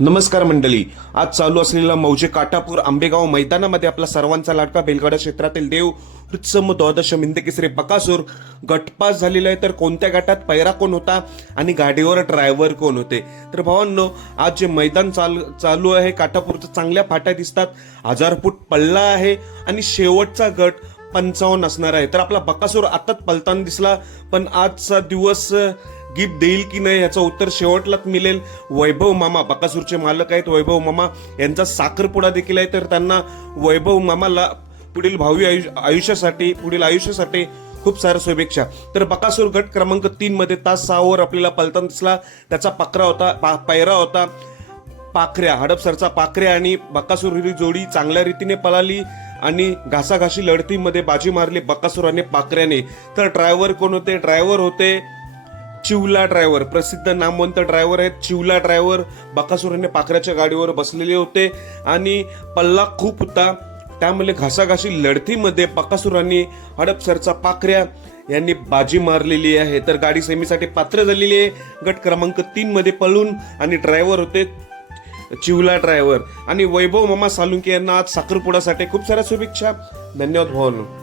नमस्कार मंडळी. आज चालू असलेला मौजे काटापूर आंबेगाव मैदानामध्ये आपला सर्वांचा लाडका बेलगाडा क्षेत्रातील देव हृत्सम द्वादश मिंदकेसरी बकासूर. गटपास झालेला आहे तर कोणत्या गटात? पैरा कोण होता? आणि गाडीवर ड्रायव्हर कोण होते? तर भावांनो आज जे मैदान चाल चालू आहे काटापूरचं चांगल्या फाट्या दिसतात. हजार फूट पल्ला आहे आणि शेवटचा गट पंचावन्न असणार आहे. तर आपला बकासूर आताच पलताना दिसला पण आजचा दिवस गिफ्ट देईल की नाही याचं उत्तर शेवटलाच मिळेल. वैभव मामा बकासूरचे मालक आहेत वैभव मामा. यांचा साखरपुडा देखील आहे तर त्यांना वैभव मामाला पुढील भावी आयुष्य आयुष्यासाठी पुढील आयुष्यासाठी खूप साऱ्या शुभेच्छा. तर बकासूर गट क्रमांक तीन मध्ये तास सहावर आपल्याला पलतन दिसला. त्याचा पकरा होता पा- पैरा होता. पाखऱ्या हडपसरचा पाखऱ्या आणि बकासूर ही जोडी चांगल्या रीतीने पळाली आणि घासाघाशी लढतीमध्ये बाजी मारली बकासूर आणि पाखऱ्याने. तर ड्रायव्हर कोण होते? ड्रायव्हर होते चिवला ड्रायव्हर. प्रसिद्ध नामवंत ड्रायव्हर आहेत. चिवला ड्रायव्हर बकासुराने पाखऱ्याच्या गाडीवर बसलेले होते आणि पल्ला खूप होता. त्यामुळे घासाघाशी लढतीमध्ये बकासूरांनी हडपसरचा पाखऱ्या यांनी बाजी मारलेली आहे. तर गाडी सेमीसाठी पात्र झालेली आहे. गट क्रमांक तीनमध्ये पळून आणि ड्रायव्हर होते चिवला ड्रायव्हर. आणि वैभव मामा सालुंके यांना आज साखरपुडासाठी खूप साऱ्या शुभेच्छा. धन्यवाद भावांनो.